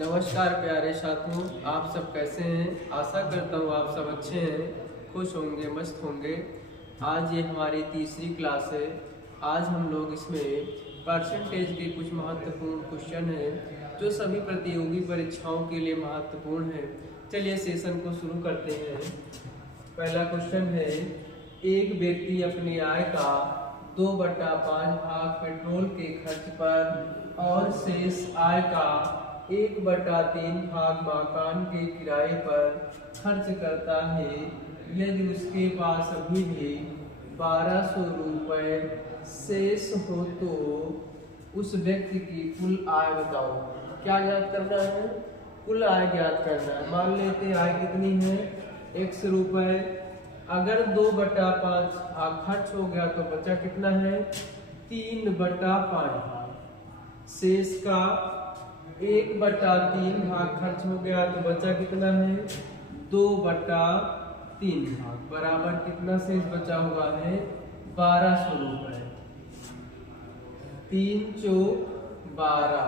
नमस्कार प्यारे साथियों, आप सब कैसे हैं। आशा करता हूँ आप सब अच्छे हैं, खुश होंगे, मस्त होंगे। आज ये हमारी तीसरी क्लास है। आज हम लोग इसमें परसेंटेज के कुछ महत्वपूर्ण क्वेश्चन हैं जो सभी प्रतियोगी परीक्षाओं के लिए महत्वपूर्ण है। चलिए सेशन को शुरू करते हैं। पहला क्वेश्चन है, एक व्यक्ति अपनी आय का 2/5 भाग पेट्रोल के खर्च पर और शेष आय का 1/3 भाग मकान के किराए पर खर्च करता है। यदि उसके पास अभी भी 1200 रुपये शेष हो तो उस व्यक्ति की कुल आय बताओ। क्या ज्ञात करना है? कुल आय ज्ञात करना है। मान लेते हैं आय कितनी है, 100 रुपये। अगर 2/5 भाग खर्च हो गया तो बचा कितना है, 3/5। शेष का 1/3 भाग खर्च हो गया तो बचा कितना है, 2/3 भाग। बराबर कितना शेष बचा हुआ है, 1200 रुपये। 3 चौक 12,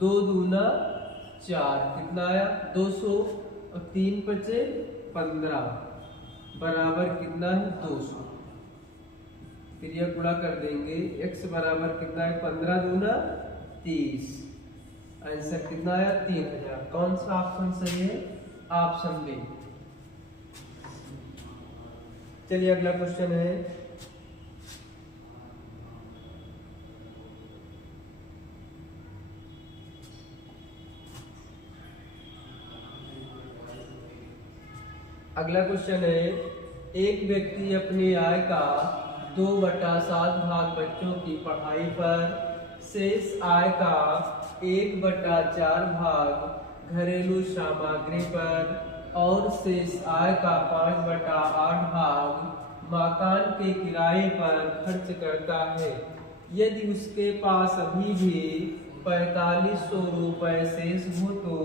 2 दूना 4, कितना आया 200 और 3 बचे 15, बराबर कितना है 200। फिर यह गुणा कर देंगे, x बराबर कितना है 15 दूना 30। आंसर कितना आया 3000। कौन सा ऑप्शन सही है? Option B. चलिए अगला क्वेश्चन है, अगला क्वेश्चन है, एक व्यक्ति अपनी आय का 2/7 भाग बच्चों की पढ़ाई पर, शेष आय का 1/4 भाग घरेलू सामग्री पर और शेष आय का 5/8 भाग मकान के किराए पर खर्च करता है। यदि उसके पास अभी भी 4500 रुपये शेष हो तो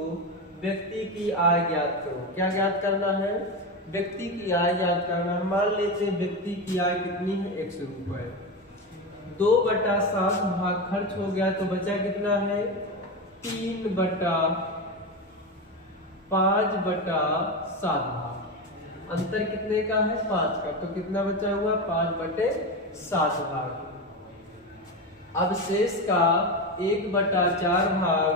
व्यक्ति की आय ज्ञात करो। क्या ज्ञात करना है? व्यक्ति की आय ज्ञात करना है। मान लेते हैं व्यक्ति की आय कितनी है, 100 रुपये। 2/7 भाग खर्च हो गया तो बचा कितना है, 3/5/7 भाग। अंतर कितने का है, 5 का। तो कितना बचा हुआ, 5/7 भाग। अब शेष का 1/4 भाग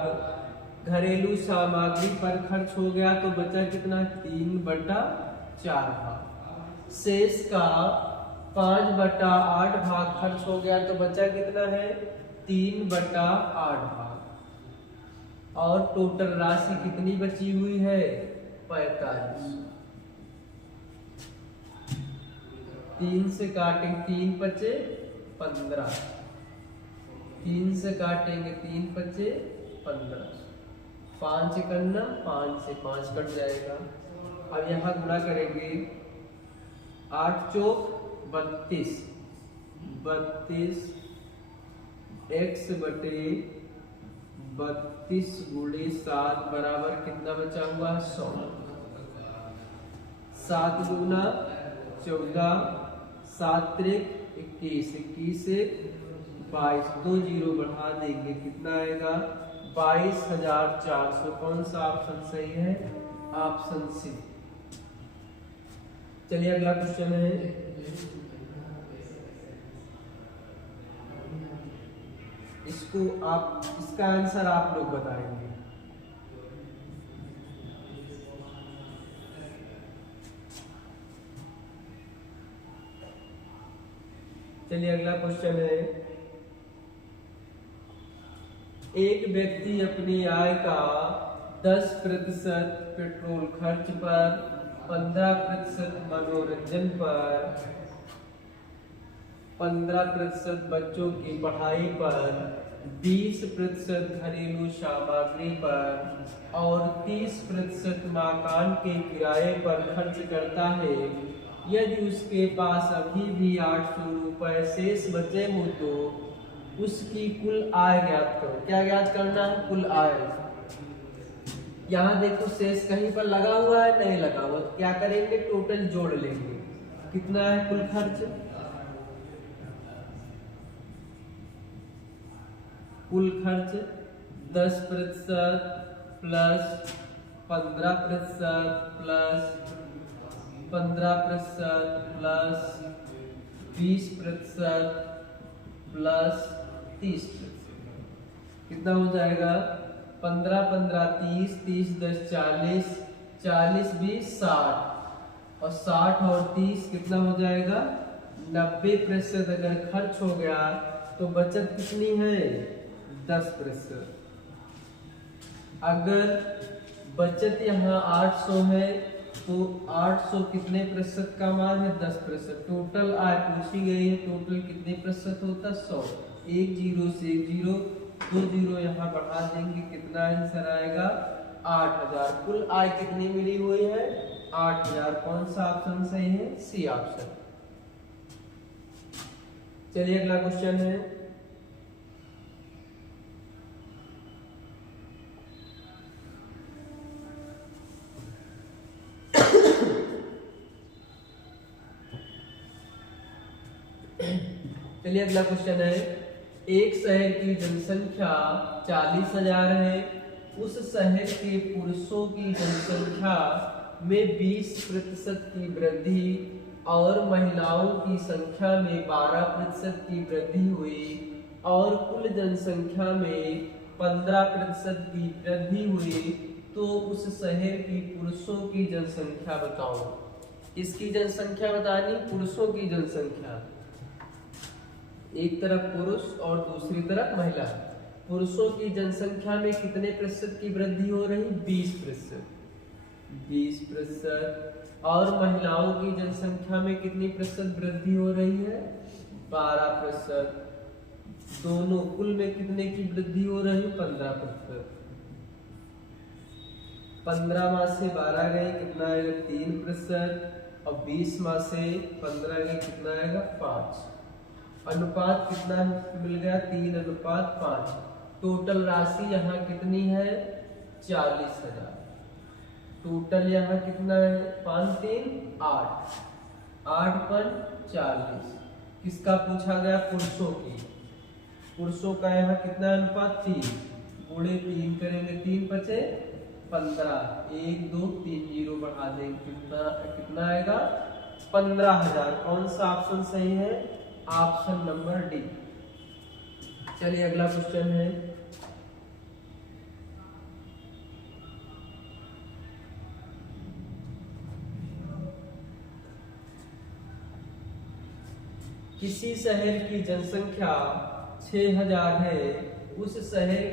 घरेलू सामग्री पर खर्च हो गया तो बचा कितना, 3/4 भाग। शेष का 5/8 भाग खर्च हो गया तो बचा कितना है, 3/8 भाग। और टोटल राशि कितनी बची हुई है, 45। 3 से काटेंगे 3 बचे 15, 3 से काटेंगे 3 बचे 15, 5 करना 5 से 5 कट जाएगा। अब यहाँ गुणा करेंगे, 8 चौक 32, 32 x बटे 32 गुणे 7 बराबर कितना बचा हुआ, 100। 7 दूना 14, 7 त्रिक 21, 21 से 22, 2 जीरो बढ़ा देंगे, कितना आएगा 22,400। कौन सा ऑप्शन सही है, ऑप्शन सी। चलिए अगला क्वेश्चन है, इसका आंसर आप लोग बताएंगे। चलिए अगला क्वेश्चन है, एक व्यक्ति अपनी आय का 10% पेट्रोल खर्च पर, 15% मनोरंजन पर, 15% बच्चों की पढ़ाई पर, 20% घरेलू सामग्री पर और 30% मकान के किराए पर खर्च करता है। यदि उसके पास अभी भी 800 रुपये शेष बचे हो तो उसकी कुल आय ज्ञात करो। क्या ज्ञात करना है, कुल आय। यहाँ देखो शेष कहीं पर लगा हुआ है, नहीं लगा हुआ, तो क्या करेंगे, टोटल जोड़ लेंगे। कितना है कुल खर्च, कुल खर्च 10% प्लस 15% प्लस 15% प्लस 20% प्लस 30%। कितना हो जाएगा? 15 15 30, 30 10 40, 40 20 60 और 60 और 30 कितना हो जाएगा? 90%। अगर खर्च हो गया तो बचत कितनी है? 10%। अगर बचत यहाँ 800 है तो 800 कितने प्रतिशत का मान है? 10%। टोटल आय पूछी गई है, टोटल कितने प्रतिशत होता? 100। एक जीरो से एक जीरो, 2 जीरो यहाँ बढ़ा देंगे, कितना आंसर आएगा? 8000। कुल आय कितनी मिली हुई है? 8000। कौन सा ऑप्शन सही है? C option. चलिए अगला क्वेश्चन है, चलिए अगला क्वेश्चन है, एक शहर की जनसंख्या 40,000 है। उस शहर के पुरुषों की जनसंख्या में 20% की वृद्धि और महिलाओं की संख्या में 12% की वृद्धि हुई और कुल जनसंख्या में 15% की वृद्धि हुई, तो उस शहर की पुरुषों की जनसंख्या बताओ। इसकी जनसंख्या बतानी, पुरुषों की जनसंख्या, एक तरफ पुरुष और दूसरी तरफ महिला। पुरुषों की जनसंख्या में कितने प्रतिशत की वृद्धि हो रही? 20%। 20%। और महिलाओं की जनसंख्या में कितनी प्रतिशत वृद्धि हो रही है? 12%। दोनों कुल में कितने की वृद्धि हो रही है? 15%। 15 माह से 12 गए, कितना आएगा? 3%। और 20 माह से 15 गए, कितना आएगा? 5। अनुपात कितना मिल गया? 3:5। टोटल राशि यहाँ कितनी है? 40,000। टोटल यहाँ कितना है? 5 3 8, 8 5 40। किसका पूछा गया? पुरुषों की। पुरुषों का यहाँ कितना अनुपात? 3 गुणे 3 करेंगे, 3 बचे 15, 1 2 3 जीरो बढ़ा देंगे, कितना आएगा? 15,000। कौन सा ऑप्शन सही है? Option number D. चलिए अगला क्वेश्चन है, किसी शहर की जनसंख्या 6000 है। उस शहर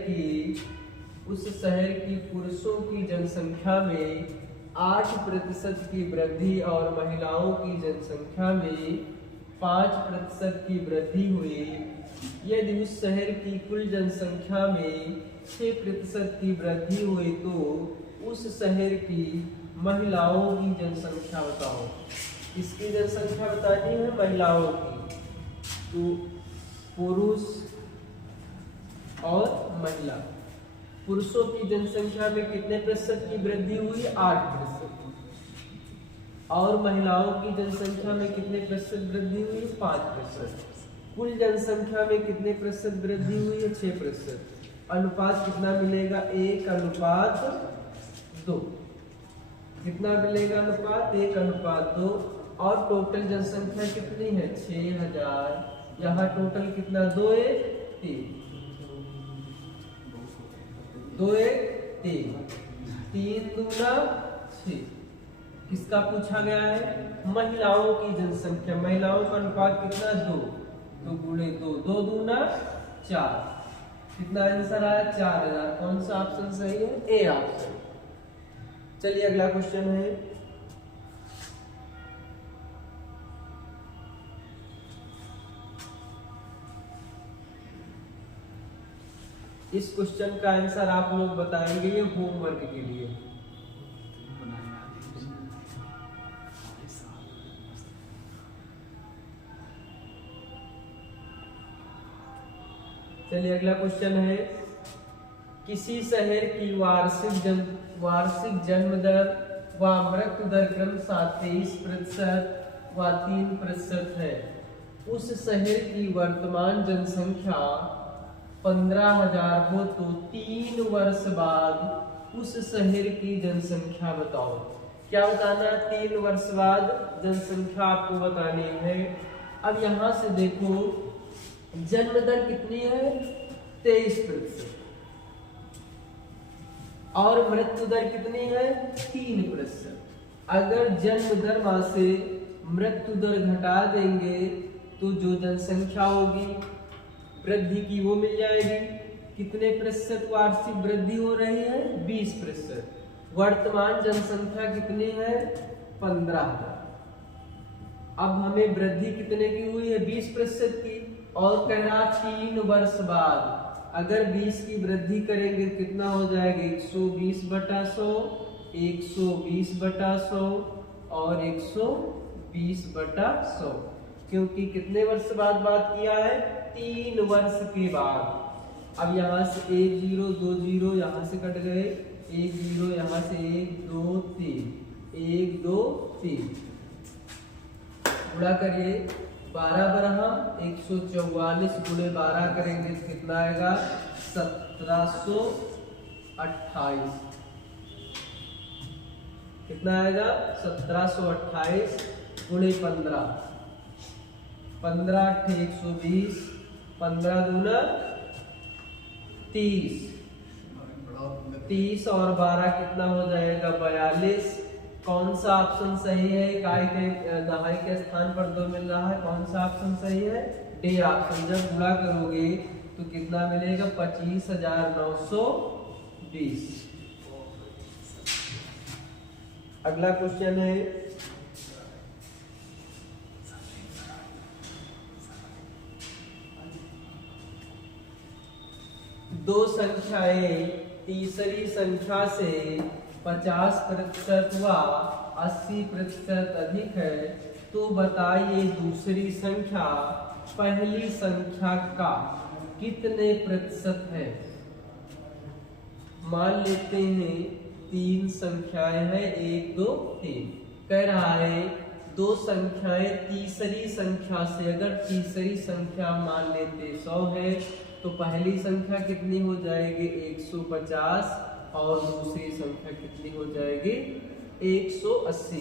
की पुरुषों की जनसंख्या में 8% की वृद्धि और महिलाओं की जनसंख्या में 5% की वृद्धि हुई। यदि उस शहर की कुल जनसंख्या में 6% की वृद्धि हुई तो उस शहर की महिलाओं की जनसंख्या बताओ। इसकी जनसंख्या बतानी है महिलाओं की, तो पुरुष और महिला। पुरुषों की जनसंख्या में कितने प्रतिशत की वृद्धि हुई? 8%। और महिलाओं की जनसंख्या में कितने प्रतिशत वृद्धि हुई? 5%। कुल जनसंख्या में कितने प्रतिशत वृद्धि हुई है? 6%। अनुपात कितना मिलेगा? 1:2। कितना मिलेगा अनुपात? 1:2। और टोटल जनसंख्या कितनी है? 6000। यहाँ टोटल कितना? 2 1 3, 2 1 3, 3 दूना 6। किसका पूछा गया है? महिलाओं की जनसंख्या। महिलाओं का अनुपात कितना? 2, तो गुणे 2, 2 दूना 4। कितना आंसर आया? 4000। कौन सा ऑप्शन सही है? A option. चलिए अगला क्वेश्चन है, इस क्वेश्चन का आंसर आप लोग बताएंगे, ये होमवर्क के लिए। चलिए अगला क्वेश्चन है, किसी शहर की वार्षिक जन्म दर व मृत्यु दर क्रमशः 23% व 3% है। उस शहर की वर्तमान जनसंख्या 15,000 हो तो 3 वर्ष बाद उस शहर की जनसंख्या बताओ। क्या बताना है? 3 वर्ष बाद जनसंख्या आपको बतानी है। अब यहां से देखो जन्म दर कितनी है? 23%। और मृत्यु दर कितनी है? 3%। अगर जन्म दर में से मृत्यु दर घटा देंगे तो जो जनसंख्या होगी वृद्धि की वो मिल जाएगी। कितने प्रतिशत वार्षिक वृद्धि हो रही है? 20%। वर्तमान जनसंख्या कितनी है? 15,000। अब हमें वृद्धि कितने की हुई है? 20% की। और कह रहा 3 वर्ष बाद अगर 20 की वृद्धि करेंगे कितना हो जाएगा? 120/100, 120/100 और 120/100। क्योंकि कितने वर्ष बाद बात किया है? 3 वर्ष के बाद। अब यहाँ से 1 0 2 0 यहाँ से कट गए, 1 0 यहाँ से 1 2 3 1 2 3 गुणा करिए 12 बरहम 144 गुणे 12 करेंगे तो कितना आएगा? 1728। कितना आएगा? 1728 गुणे 15, 15 × 120, 15 दूना 30, 30 और 12 कितना हो जाएगा? 42। कौन सा ऑप्शन सही है? इकाई के दहाई के स्थान पर 2 मिल रहा है, कौन सा ऑप्शन सही है? D option. जब गुणा करोगे तो कितना मिलेगा? 25,920। अगला क्वेश्चन है दो संख्याएं तीसरी संख्या से 50% व 80% अधिक है तो बताइए दूसरी संख्या पहली संख्या का कितने प्रतिशत है? मान लेते हैं 3 संख्याएं हैं 1 2 3। कह रहा है दो संख्याएं तीसरी संख्या से, अगर तीसरी संख्या मान लेते 100 है तो पहली संख्या कितनी हो जाएगी? 150 और दूसरी संख्या कितनी हो जाएगी? 180।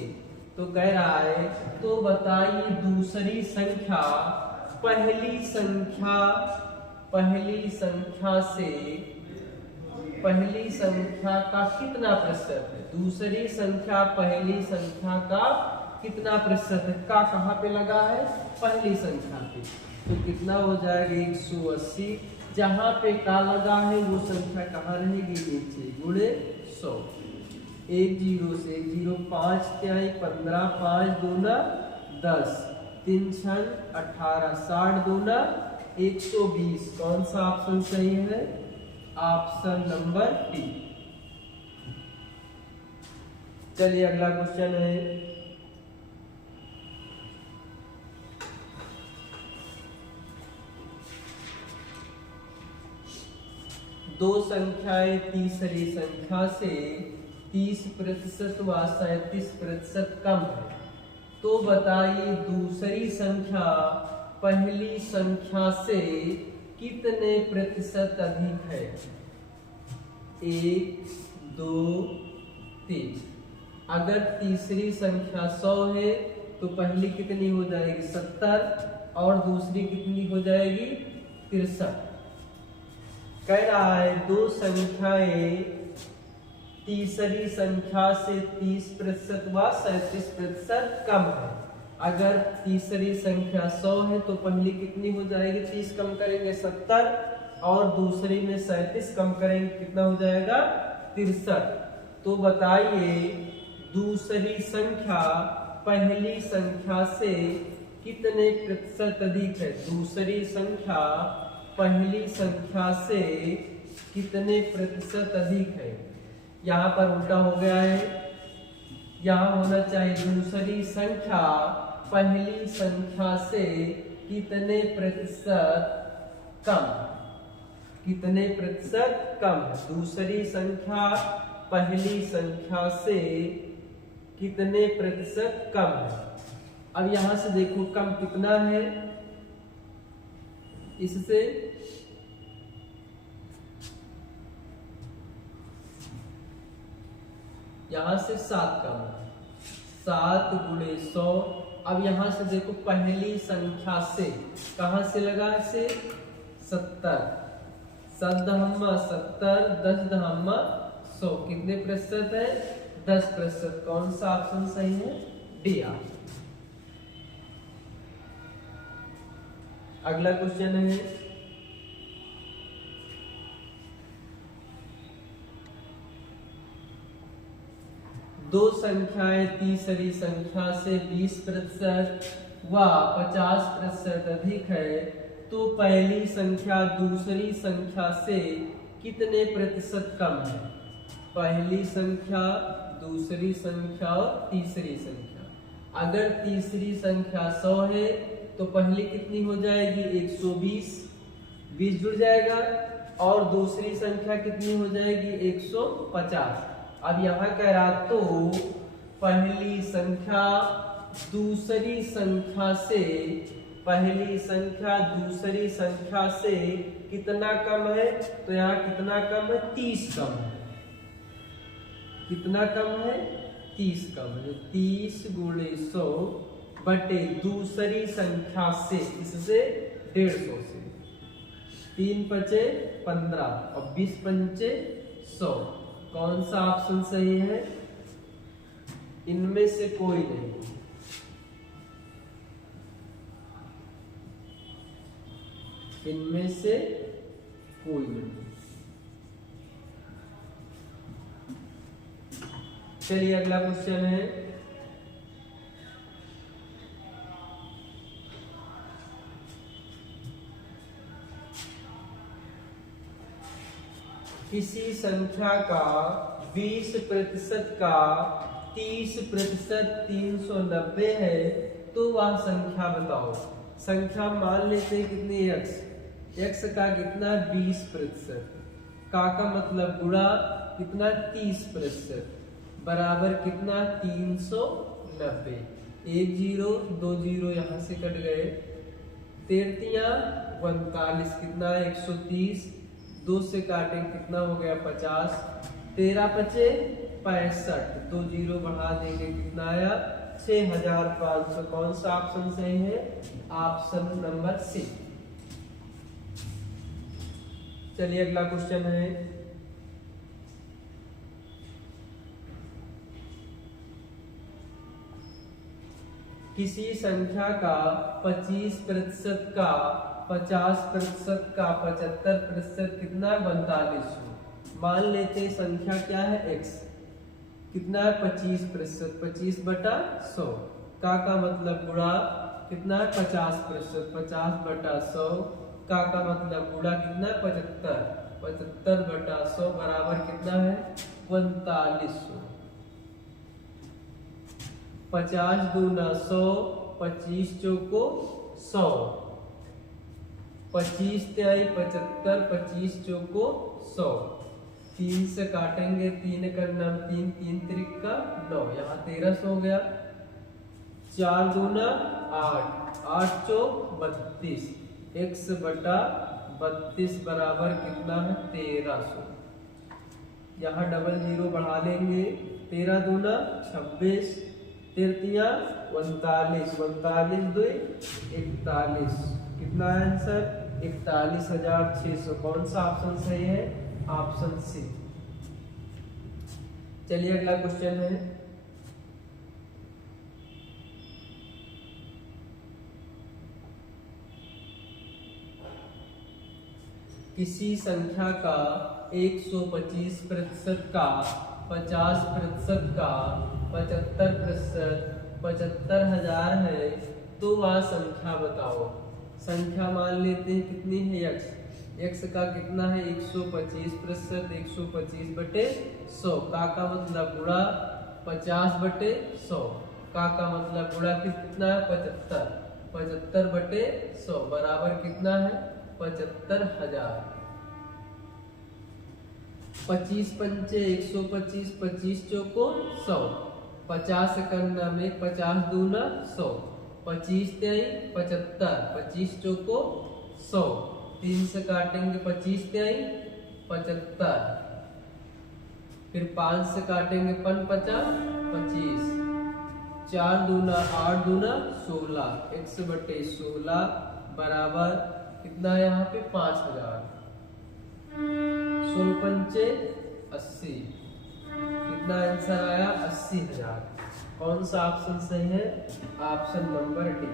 तो कह रहा है तो बताइए दूसरी संख्या पहली संख्या से पहली संख्या का कितना प्रतिशत है? दूसरी संख्या पहली संख्या का कितना प्रतिशत है? का कहाँ पे लगा है? पहली संख्या पे। तो कितना हो जाएगा? 180। जहां पे का लगा है वो संख्या कहाँ रहेगी? नीचे, गुणे 100। 1 0 से 1 0 5 त्याई 15, 5 दूना 10, 3 6 18, 60 दूना 120। कौन सा ऑप्शन सही है? Option number D. चलिए अगला क्वेश्चन है दो संख्याएं तीसरी संख्या से 30% व 37% कम है तो बताइए दूसरी संख्या पहली संख्या से कितने प्रतिशत अधिक है? 1 2 3। अगर तीसरी संख्या 100 है तो पहली कितनी हो जाएगी? 70 और दूसरी कितनी हो जाएगी? 63। कह रहा है दो संख्याएं तीसरी संख्या से 30% व 37% कम है। अगर तीसरी संख्या 100 है तो पहली कितनी हो जाएगी? 30 कम करेंगे 70 और दूसरी में 37 कम करेंगे कितना हो जाएगा? 63। तो बताइए दूसरी संख्या पहली संख्या से कितने प्रतिशत अधिक है? दूसरी संख्या पहली संख्या से कितने प्रतिशत अधिक है? यहाँ पर उल्टा हो गया है, यहाँ होना चाहिए दूसरी संख्या पहली संख्या से कितने प्रतिशत कम? कितने प्रतिशत कम? दूसरी संख्या पहली संख्या से कितने प्रतिशत कम है? अब यहां से देखो कम कितना है इससे? यहाँ से 7 कम है, 7 गुणे 100। अब यहाँ से देखो पहली संख्या से, कहाँ से लगा से 70, 7 दहम्मा 70, 10 दहम्मा 100, कितने प्रतिशत है 10%। कौन सा ऑप्शन सही है, डी ऑप्शन। अगला क्वेश्चन है दो संख्याएं तीसरी संख्या से 20% व 50% अधिक है तो पहली संख्या दूसरी संख्या से कितने प्रतिशत कम है। पहली संख्या, दूसरी संख्या और तीसरी संख्या। अगर तीसरी संख्या 100 है तो पहली कितनी हो जाएगी 120, 20 जुड़ जाएगा, और दूसरी संख्या कितनी हो जाएगी 150। अब यहाँ कह रहा तो पहली संख्या दूसरी संख्या से, पहली संख्या दूसरी संख्या से कितना कम है, तो यहाँ कितना कम है 30 कम है। कितना कम है 30 कम है। 30 गुणे 100 बटे दूसरी संख्या से, इससे 150 से, 3 पचे 15 और 20 पंचे 100। कौन सा ऑप्शन सही है, इनमें से कोई नहीं। इनमें से कोई नहीं। चलिए अगला क्वेश्चन है किसी संख्या का 20% का 30% 390 है तो वह संख्या बताओ। संख्या मान लेते हैं कितनी x का कितना 20%, का मतलब गुणा कितना 30%, बराबर कितना 390। 1 0 2 0 यहाँ से कट गए, 33 39 कितना 130, 2 से काटें कितना हो गया 50, 13 पचे 65, 2 0 बढ़ा देंगे कितना आया 6500। कौन सा ऑप्शन सही है, ऑप्शन नंबर सी। चलिए अगला क्वेश्चन है किसी संख्या का 25% का 50% का 75% कितना 42 हो। मान लेते संख्या क्या है x, कितना है 25%, 25 बटा 100, का मतलब गुणा कितना है 50%, 50 बटा 100, का मतलब गुणा कितना है 75, 75 बटा 100 बराबर कितना है 4500। 50 दूना 100, 25 चौको 100, 25 तिहाई 75, 25 चौको 100, 3 से काटेंगे 3 का नाम 3, 3 त्रिका 9, यहाँ 1300 हो गया। 4 दूना 8, 8 चौक 32, x बटा 32 बराबर कितना है 1300। यहाँ डबल 0 बढ़ा लेंगे, 13 दूना 26, 33 39, 39 2 41, कितना है आंसर 41,600। कौन सा ऑप्शन सही है, ऑप्शन सी। चलिए अगला क्वेश्चन है किसी संख्या का 125% का 50% का 75%, 75,000 है तो वह संख्या बताओ। संख्या मान लेते हैं कितनी है x का कितना है 125%, 125 बटे 100, का मतलब गुणा 50 बटे 100, का मतलब गुणा कितना है 75, 75 बटे 100 बराबर कितना है 75,000। 25 पंचे 125, 25 चौको 100, 50 करना में 50 दूना 100, 25 तिहाई 75, 25 चौको 100, 3 से काटेंगे 25 तिहाई 75, फिर 5 से काटेंगे 5 पचा 25, 4 दूना 8 दूना 16, 1/16 बराबर कितना है यहाँ पे 5000, 16 पंचे 80, कितना आंसर आया 80,000। कौन सा ऑप्शन सही है? Option number D.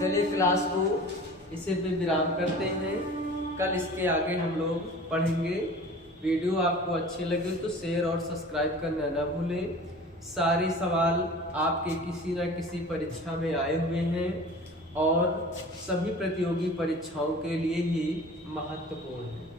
चलिए क्लास को इसे पे विराम करते हैं, कल इसके आगे हम लोग पढ़ेंगे। वीडियो आपको अच्छे लगे तो शेयर और सब्सक्राइब करना ना भूलें। सारे सवाल आपके किसी न किसी परीक्षा में आए हुए हैं और सभी प्रतियोगी परीक्षाओं के लिए ही महत्वपूर्ण है।